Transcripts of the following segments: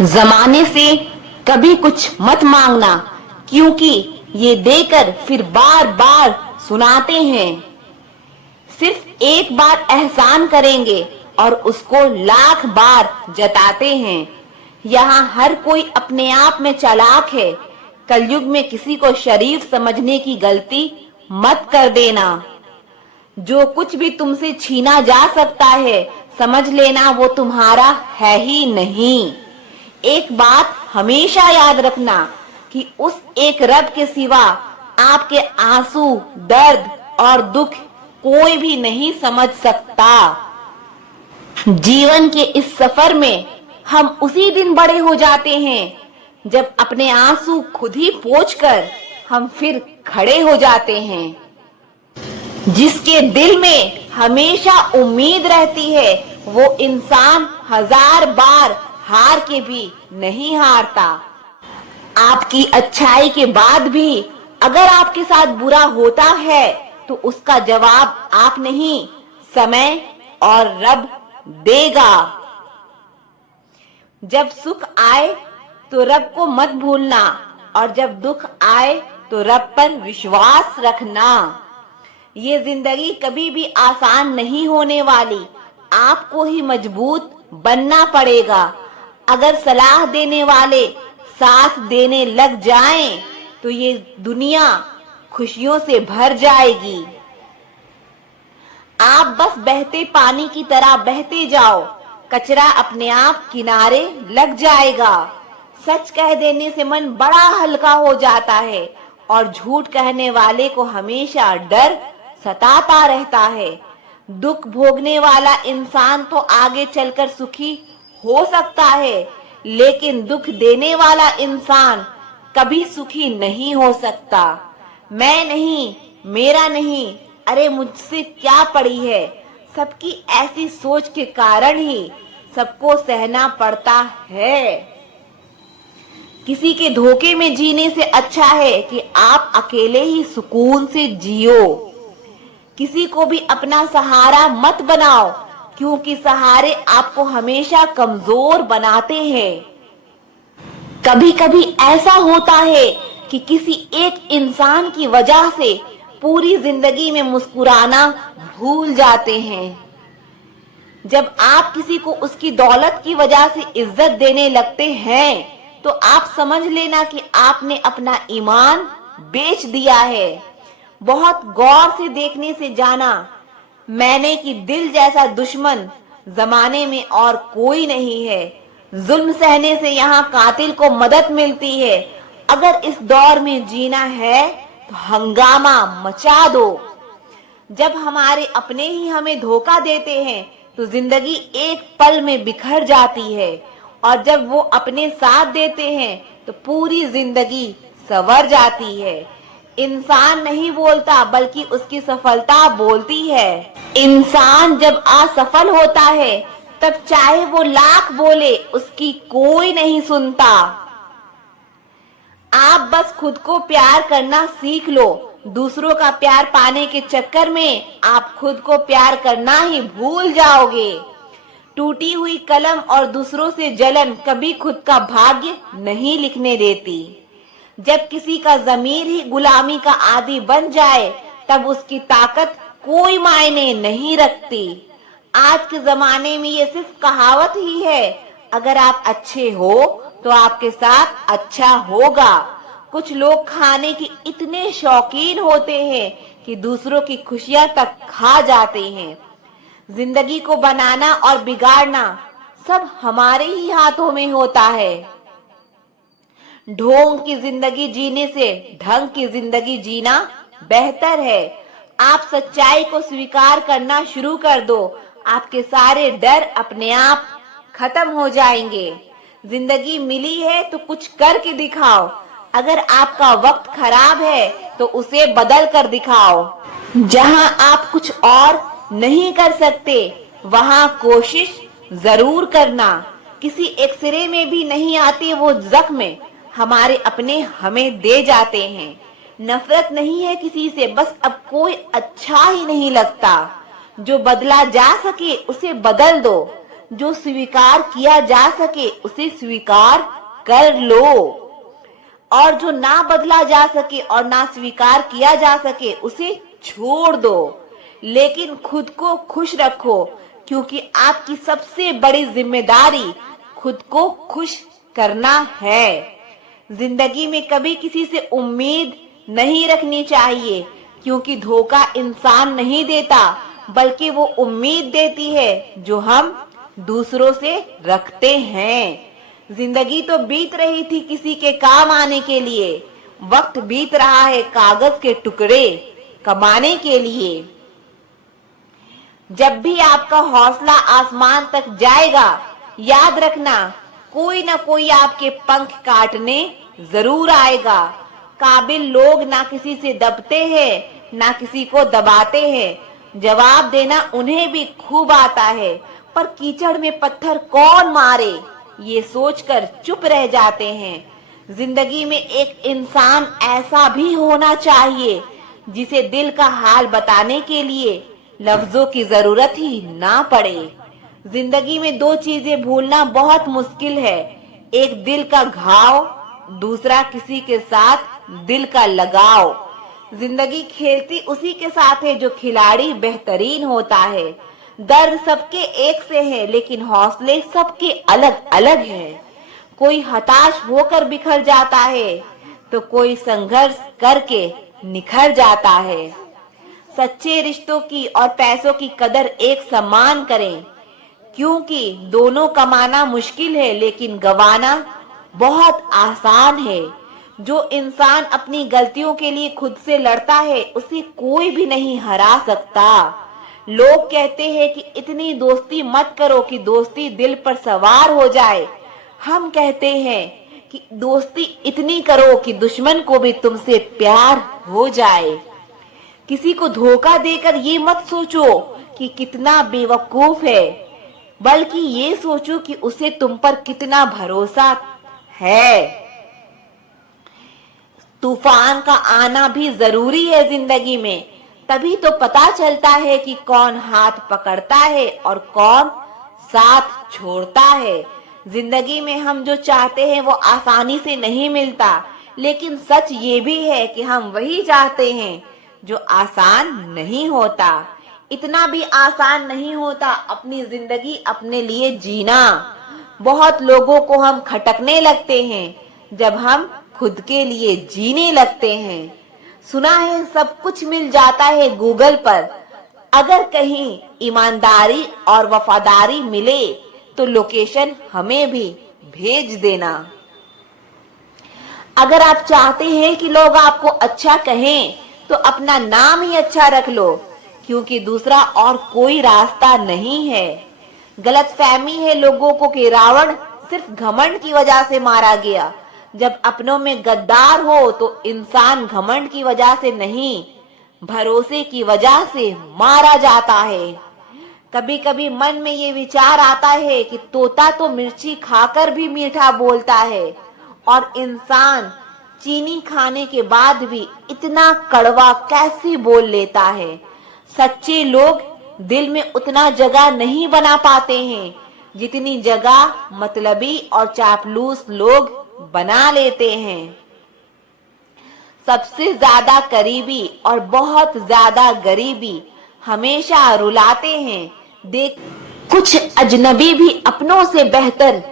जमाने से कभी कुछ मत मांगना, क्योंकि ये देकर फिर बार बार सुनाते हैं। सिर्फ एक बार एहसान करेंगे और उसको लाख बार जताते हैं। यहाँ हर कोई अपने आप में चालाक है। कलयुग में किसी को शरीफ समझने की गलती मत कर देना। जो कुछ भी तुमसे छीना जा सकता है, समझ लेना वो तुम्हारा है ही नहीं। एक बात हमेशा याद रखना कि उस एक रब के सिवा आपके आंसू, दर्द और दुख कोई भी नहीं समझ सकता। जीवन के इस सफर में हम उसी दिन बड़े हो जाते हैं जब अपने आंसू खुद ही पोंछकर हम फिर खड़े हो जाते हैं। जिसके दिल में हमेशा उम्मीद रहती है, वो इंसान हजार बार हार के भी नहीं हारता। आपकी अच्छाई के बाद भी अगर आपके साथ बुरा होता है तो उसका जवाब आप नहीं, समय और रब देगा। जब सुख आए तो रब को मत भूलना, और जब दुख आए तो रब पर विश्वास रखना। ये जिंदगी कभी भी आसान नहीं होने वाली, आपको ही मजबूत बनना पड़ेगा। अगर सलाह देने वाले साथ देने लग जाएं, तो ये दुनिया खुशियों से भर जाएगी। आप बस बहते पानी की तरह बहते जाओ, कचरा अपने आप किनारे लग जाएगा। सच कह देने से मन बड़ा हल्का हो जाता है, और झूठ कहने वाले को हमेशा डर सताता रहता है। दुख भोगने वाला इंसान तो आगे चलकर सुखी हो सकता है, लेकिन दुख देने वाला इंसान कभी सुखी नहीं हो सकता। मैं नहीं, मेरा नहीं, अरे मुझसे क्या पड़ी है, सबकी ऐसी सोच के कारण ही सबको सहना पड़ता है। किसी के धोखे में जीने से अच्छा है कि आप अकेले ही सुकून से जियो। किसी को भी अपना सहारा मत बनाओ, क्योंकि सहारे आपको हमेशा कमजोर बनाते हैं। कभी कभी ऐसा होता है कि किसी एक इंसान की वजह से पूरी जिंदगी में मुस्कुराना भूल जाते हैं। जब आप किसी को उसकी दौलत की वजह से इज्जत देने लगते हैं, तो आप समझ लेना कि आपने अपना ईमान बेच दिया है। बहुत गौर से देखने से जाना मैंने कि दिल जैसा दुश्मन जमाने में और कोई नहीं है। जुल्म सहने से यहाँ कातिल को मदद मिलती है। अगर इस दौर में जीना है तो हंगामा मचा दो। जब हमारे अपने ही हमें धोखा देते हैं तो जिंदगी एक पल में बिखर जाती है, और जब वो अपने साथ देते हैं तो पूरी जिंदगी संवर जाती है। इंसान नहीं बोलता, बल्कि उसकी सफलता बोलती है। इंसान जब असफल होता है, तब चाहे वो लाख बोले, उसकी कोई नहीं सुनता। आप बस खुद को प्यार करना सीख लो। दूसरों का प्यार पाने के चक्कर में आप खुद को प्यार करना ही भूल जाओगे। टूटी हुई कलम और दूसरों से जलन कभी खुद का भाग्य नहीं लिखने देती। जब किसी का ज़मीर ही गुलामी का आदी बन जाए, तब उसकी ताकत कोई मायने नहीं रखती। आज के जमाने में ये सिर्फ कहावत ही है। अगर आप अच्छे हो तो आपके साथ अच्छा होगा। कुछ लोग खाने के इतने शौकीन होते हैं कि दूसरों की खुशियां तक खा जाते हैं। जिंदगी को बनाना और बिगाड़ना सब हमारे ही हाथों में होता है। ढोंग की जिंदगी जीने से ढंग की जिंदगी जीना बेहतर है। आप सच्चाई को स्वीकार करना शुरू कर दो, आपके सारे डर अपने आप खत्म हो जाएंगे। जिंदगी मिली है तो कुछ करके दिखाओ। अगर आपका वक्त खराब है तो उसे बदल कर दिखाओ। जहां आप कुछ और नहीं कर सकते, वहां कोशिश जरूर करना। किसी एक्सरे में भी नहीं आती वो जख्म हमारे अपने हमें दे जाते हैं। नफरत नहीं है किसी से, बस अब कोई अच्छा ही नहीं लगता। जो बदला जा सके उसे बदल दो। जो स्वीकार किया जा सके उसे स्वीकार कर लो, और जो ना बदला जा सके और ना स्वीकार किया जा सके उसे छोड़ दो। लेकिन खुद को खुश रखो, क्योंकि आपकी सबसे बड़ी जिम्मेदारी खुद को खुश करना है। जिंदगी में कभी किसी से उम्मीद नहीं रखनी चाहिए, क्योंकि धोखा इंसान नहीं देता, बल्कि वो उम्मीद देती है जो हम दूसरों से रखते हैं। जिंदगी तो बीत रही थी किसी के काम आने के लिए, वक्त बीत रहा है कागज के टुकड़े कमाने के लिए। जब भी आपका हौसला आसमान तक जाएगा, याद रखना कोई ना कोई आपके पंख काटने जरूर आएगा। काबिल लोग ना किसी से दबते हैं ना किसी को दबाते हैं। जवाब देना उन्हें भी खूब आता है, पर कीचड़ में पत्थर कौन मारे ये सोचकर चुप रह जाते हैं। जिंदगी में एक इंसान ऐसा भी होना चाहिए जिसे दिल का हाल बताने के लिए लफ्जों की जरूरत ही ना पड़े। जिंदगी में दो चीजें भूलना बहुत मुश्किल है, एक दिल का घाव, दूसरा किसी के साथ दिल का लगाव। जिंदगी खेलती उसी के साथ है जो खिलाड़ी बेहतरीन होता है। दर्द सबके एक से है, लेकिन हौसले सबके अलग अलग हैं। कोई हताश होकर बिखर जाता है तो कोई संघर्ष करके निखर जाता है। सच्चे रिश्तों की और पैसों की कदर एक समान करें, क्योंकि दोनों कमाना मुश्किल है लेकिन गंवाना बहुत आसान है। जो इंसान अपनी गलतियों के लिए खुद से लड़ता है उसे कोई भी नहीं हरा सकता। लोग कहते हैं कि इतनी दोस्ती मत करो कि दोस्ती दिल पर सवार हो जाए। हम कहते हैं कि दोस्ती इतनी करो कि दुश्मन को भी तुमसे प्यार हो जाए। किसी को धोखा देकर ये मत सोचो कि कितना बेवकूफ है, बल्कि ये सोचो कि उसे तुम पर कितना भरोसा है। तूफान का आना भी जरूरी है जिंदगी में, तभी तो पता चलता है कि कौन हाथ पकड़ता है और कौन साथ छोड़ता है। जिंदगी में हम जो चाहते हैं वो आसानी से नहीं मिलता, लेकिन सच ये भी है कि हम वही चाहते हैं जो आसान नहीं होता। इतना भी आसान नहीं होता अपनी जिंदगी अपने लिए जीना। बहुत लोगों को हम खटकने लगते हैं जब हम खुद के लिए जीने लगते हैं। सुना है सब कुछ मिल जाता है गूगल पर, अगर कहीं ईमानदारी और वफादारी मिले तो लोकेशन हमें भी भेज देना। अगर आप चाहते हैं कि लोग आपको अच्छा कहें तो अपना नाम ही अच्छा रख लो, क्योंकि दूसरा और कोई रास्ता नहीं है। गलतफहमी है लोगों को कि रावण सिर्फ घमंड की वजह से मारा गया। जब अपनों में गद्दार हो तो इंसान घमंड की वजह से नहीं, भरोसे की वजह से मारा जाता है। कभी कभी मन में ये विचार आता है कि तोता तो मिर्ची खाकर भी मीठा बोलता है, और इंसान चीनी खाने के बाद भी इतना कड़वा कैसे बोल लेता है। सच्चे लोग दिल में उतना जगह नहीं बना पाते हैं जितनी जगह मतलबी और चापलूस लोग बना लेते हैं। सबसे ज्यादा करीबी और बहुत ज्यादा गरीबी हमेशा रुलाते हैं। देख, कुछ अजनबी भी अपनों से बेहतर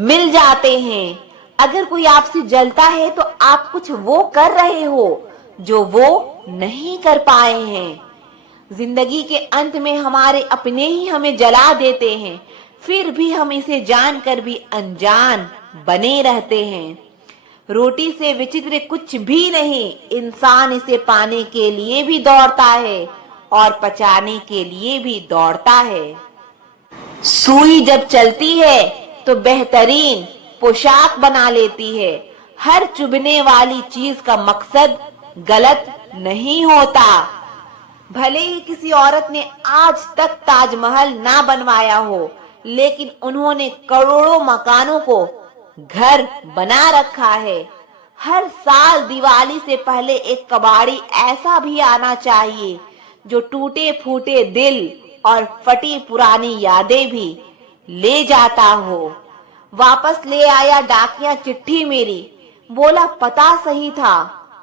मिल जाते हैं। अगर कोई आपसे जलता है तो आप कुछ वो कर रहे हो जो वो नहीं कर पाए हैं। जिंदगी के अंत में हमारे अपने ही हमें जला देते हैं, फिर भी हम इसे जानकर भी अनजान बने रहते हैं। रोटी से विचित्र कुछ भी नहीं, इंसान इसे पाने के लिए भी दौड़ता है और पचाने के लिए भी दौड़ता है। सुई जब चलती है तो बेहतरीन पोशाक बना लेती है। हर चुभने वाली चीज का मकसद गलत नहीं होता। भले ही किसी औरत ने आज तक ताजमहल ना बनवाया हो, लेकिन उन्होंने करोड़ों मकानों को घर बना रखा है। हर साल दिवाली से पहले एक कबाड़ी ऐसा भी आना चाहिए जो टूटे फूटे दिल और फटी पुरानी यादें भी ले जाता हो। वापस ले आया डाकिया चिट्ठी मेरी, बोला पता सही था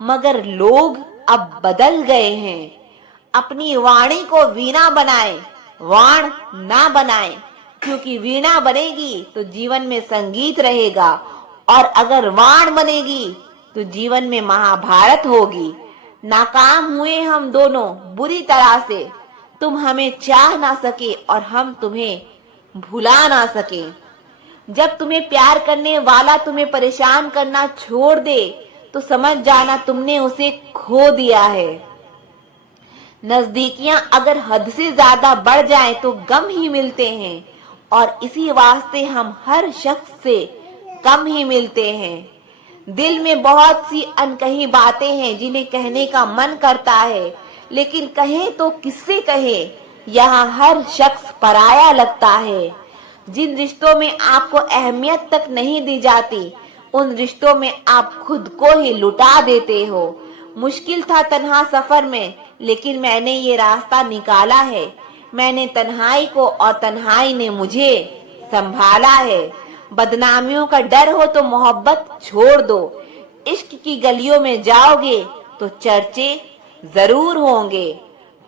मगर लोग अब बदल गए हैं। अपनी वाणी को वीणा बनाए, वाण ना बनाए, क्योंकि वीणा बनेगी तो जीवन में संगीत रहेगा और अगर वाण बनेगी तो जीवन में महाभारत होगी। नाकाम हुए हम दोनों बुरी तरह से, तुम हमें चाह ना सके और हम तुम्हें भुला ना सके। जब तुम्हें प्यार करने वाला तुम्हें परेशान करना छोड़ दे तो समझ जाना तुमने उसे खो दिया है। नजदीकियां अगर हद से ज्यादा बढ़ जाएं तो गम ही मिलते हैं और इसी वास्ते हम हर शख्स से कम ही मिलते हैं। दिल में बहुत सी अनकही बातें हैं जिन्हें कहने का मन करता है, लेकिन कहें तो किससे कहें, यहाँ हर शख्स पराया लगता है। जिन रिश्तों में आपको अहमियत तक नहीं दी जाती, उन रिश्तों में आप खुद को ही लुटा देते हो। मुश्किल था तन्हा सफर में, लेकिन मैंने ये रास्ता निकाला है। मैंने तन्हाई को और तन्हाई ने मुझे संभाला है। बदनामियों का डर हो तो मोहब्बत छोड़ दो। इश्क की गलियों में जाओगे तो चर्चे जरूर होंगे।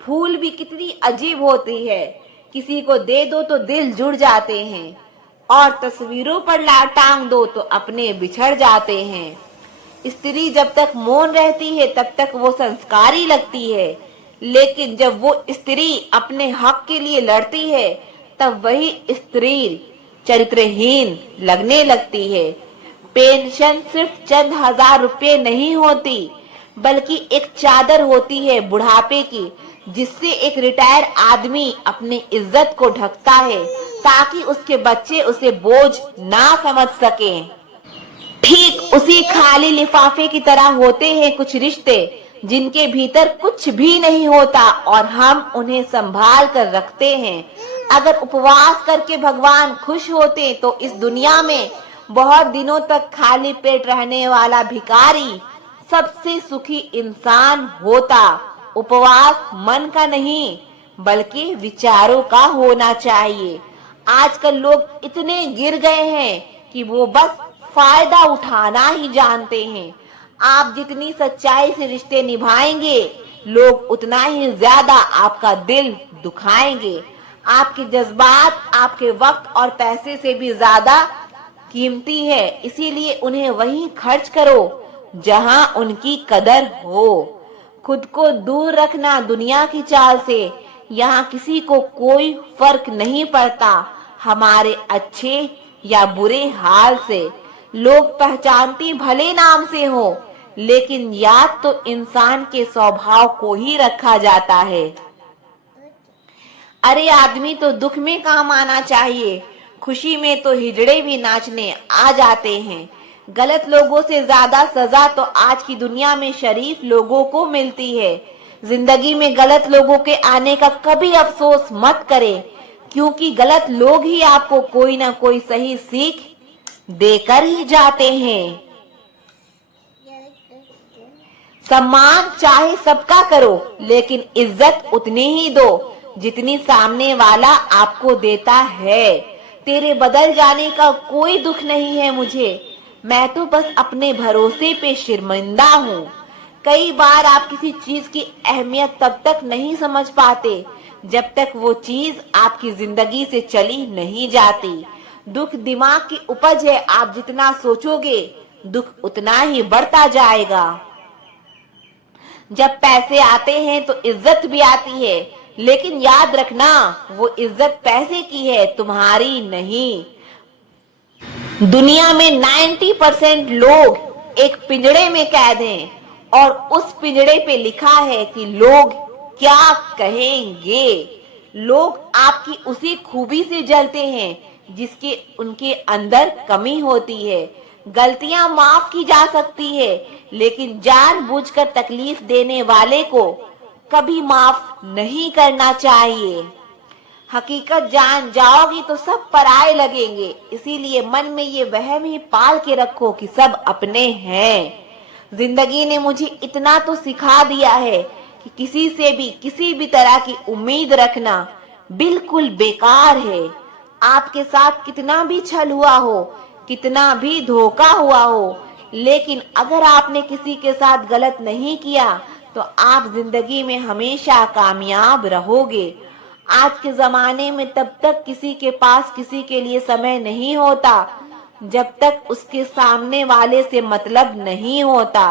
फूल भी कितनी अजीब होती है, किसी को दे दो तो दिल जुड़ जाते हैं और तस्वीरों पर टांग दो तो अपने बिछड़ जाते हैं। स्त्री जब तक मौन रहती है तब तक वो संस्कारी लगती है, लेकिन जब वो स्त्री अपने हक के लिए लड़ती है तब वही स्त्री चरित्रहीन लगने लगती है। पेंशन सिर्फ चंद हजार रुपए नहीं होती, बल्कि एक चादर होती है बुढ़ापे की, जिससे एक रिटायर आदमी अपनी इज्जत को ढकता है ताकि उसके बच्चे उसे बोझ ना समझ सकें। ठीक उसी खाली लिफाफे की तरह होते हैं कुछ रिश्ते जिनके भीतर कुछ भी नहीं होता और हम उन्हें संभाल कर रखते हैं। अगर उपवास करके भगवान खुश होते तो इस दुनिया में बहुत दिनों तक खाली पेट रहने वाला भिखारी सबसे सुखी इंसान होता। उपवास मन का नहीं बल्कि विचारों का होना चाहिए। आजकल लोग इतने गिर गए हैं कि वो बस फायदा उठाना ही जानते हैं। आप जितनी सच्चाई से रिश्ते निभाएंगे, लोग उतना ही ज्यादा आपका दिल दुखाएंगे। आपके जज्बात आपके वक्त और पैसे से भी ज्यादा कीमती है, इसीलिए उन्हें वहीं खर्च करो जहां उनकी कदर हो। खुद को दूर रखना दुनिया की चाल से, यहाँ किसी को कोई फर्क नहीं पड़ता हमारे अच्छे या बुरे हाल से। लोग पहचानती भले नाम से हो, लेकिन याद तो इंसान के स्वभाव को ही रखा जाता है। अरे आदमी तो दुख में काम आना चाहिए, खुशी में तो हिजड़े भी नाचने आ जाते हैं। गलत लोगों से ज्यादा सजा तो आज की दुनिया में शरीफ लोगों को मिलती है। जिंदगी में गलत लोगों के आने का कभी अफसोस मत करें, क्योंकि गलत लोग ही आपको कोई ना कोई सही सीख देकर ही जाते हैं। सम्मान चाहे सबका करो, लेकिन इज्जत उतनी ही दो जितनी सामने वाला आपको देता है। तेरे बदल जाने का कोई दुख नहीं है मुझे, मैं तो बस अपने भरोसे पे शर्मिंदा हूँ। कई बार आप किसी चीज की अहमियत तब तक नहीं समझ पाते जब तक वो चीज आपकी जिंदगी से चली नहीं जाती। दुख दिमाग की उपज है, आप जितना सोचोगे दुख उतना ही बढ़ता जाएगा। जब पैसे आते हैं तो इज्जत भी आती है, लेकिन याद रखना वो इज्जत पैसे की है, तुम्हारी नहीं। दुनिया में 90% लोग एक पिंजड़े में कैद हैं और उस पिंजड़े पे लिखा है कि लोग क्या कहेंगे। लोग आपकी उसी खूबी से जलते हैं जिसके उनके अंदर कमी होती है। गलतियां माफ की जा सकती है, लेकिन जानबूझकर तकलीफ देने वाले को कभी माफ नहीं करना चाहिए। हकीकत जान जाओगी तो सब पराये लगेंगे, इसीलिए मन में ये वहम ही पाल के रखो कि सब अपने हैं। जिंदगी ने मुझे इतना तो सिखा दिया है कि किसी से भी किसी भी तरह की उम्मीद रखना बिल्कुल बेकार है। आपके साथ कितना भी छल हुआ हो, कितना भी धोखा हुआ हो, लेकिन अगर आपने किसी के साथ गलत नहीं किया तो आप जिंदगी में हमेशा कामयाब रहोगे। आज के जमाने में तब तक किसी के पास किसी के लिए समय नहीं होता जब तक उसके सामने वाले से मतलब नहीं होता।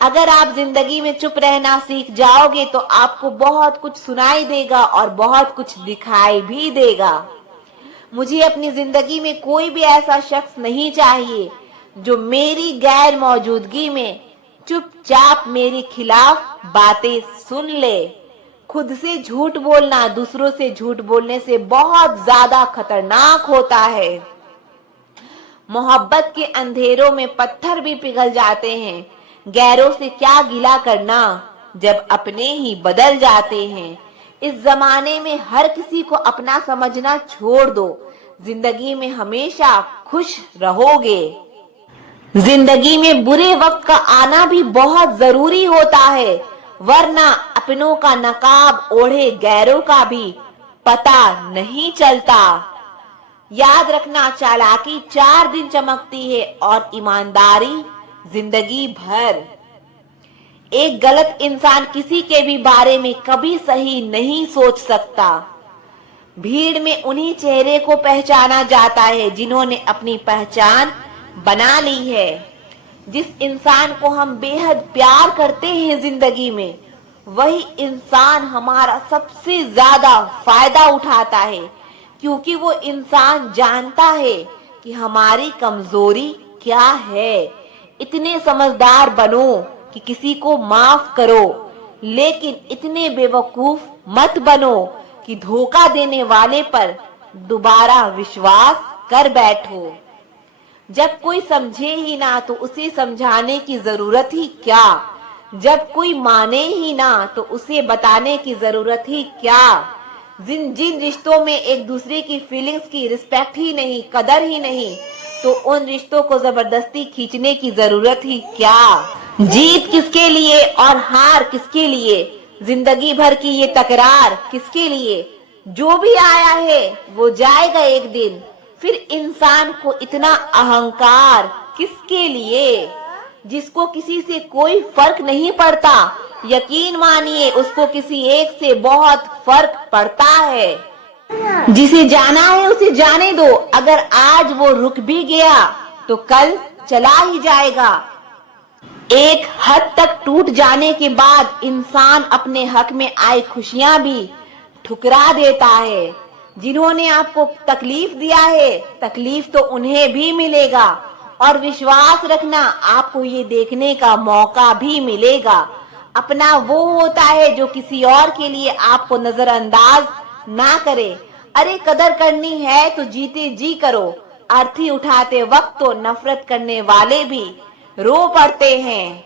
अगर आप जिंदगी में चुप रहना सीख जाओगे तो आपको बहुत कुछ सुनाई देगा और बहुत कुछ दिखाई भी देगा। मुझे अपनी जिंदगी में कोई भी ऐसा शख्स नहीं चाहिए जो मेरी गैर मौजूदगी में चुपचाप मेरे खिलाफ बातें सुन ले। खुद से झूठ बोलना दूसरों से झूठ बोलने से बहुत ज्यादा खतरनाक होता है। मोहब्बत के अंधेरों में पत्थर भी पिघल जाते हैं। गैरों से क्या गिला करना जब अपने ही बदल जाते हैं। इस जमाने में हर किसी को अपना समझना छोड़ दो। जिंदगी में हमेशा खुश रहोगे। जिंदगी में बुरे वक्त का आना भी बहुत जरूरी होता है, वरना अपनों का नकाब ओढ़े गैरों का भी पता नहीं चलता। याद रखना, चालाकी 4 दिन चमकती है और ईमानदारी जिंदगी भर। एक गलत इंसान किसी के भी बारे में कभी सही नहीं सोच सकता। भीड़ में उन्हीं चेहरे को पहचाना जाता है जिन्होंने अपनी पहचान बना ली है। जिस इंसान को हम बेहद प्यार करते हैं जिंदगी में, वही इंसान हमारा सबसे ज्यादा फायदा उठाता है, क्योंकि वो इंसान जानता है कि हमारी कमजोरी क्या है। इतने समझदार बनो कि किसी को माफ करो, लेकिन इतने बेवकूफ मत बनो कि धोखा देने वाले पर दोबारा विश्वास कर बैठो। जब कोई समझे ही ना तो उसे समझाने की जरूरत ही क्या। जब कोई माने ही ना तो उसे बताने की जरूरत ही क्या। जिन जिन रिश्तों में एक दूसरे की फीलिंग्स की रिस्पेक्ट ही नहीं, कदर ही नहीं, तो उन रिश्तों को जबरदस्ती खींचने की जरूरत ही क्या। जीत किसके लिए और हार किसके लिए, जिंदगी भर की ये तकरार किसके लिए। जो भी आया है वो जाएगा एक दिन, फिर इंसान को इतना अहंकार किसके लिए। जिसको किसी से कोई फर्क नहीं पड़ता, यकीन मानिए उसको किसी एक से बहुत फर्क पड़ता है। जिसे जाना है उसे जाने दो। अगर आज वो रुक भी गया तो कल चला ही जाएगा। एक हद तक टूट जाने के बाद इंसान अपने हक में आई खुशियां भी ठुकरा देता है। जिन्होंने आपको तकलीफ दिया है, तकलीफ तो उन्हें भी मिलेगा, और विश्वास रखना आपको ये देखने का मौका भी मिलेगा। अपना वो होता है जो किसी और के लिए आपको नजरअंदाज ना करे। अरे कदर करनी है तो जीते जी करो। अर्थी उठाते वक्त तो नफरत करने वाले भी रो पड़ते हैं।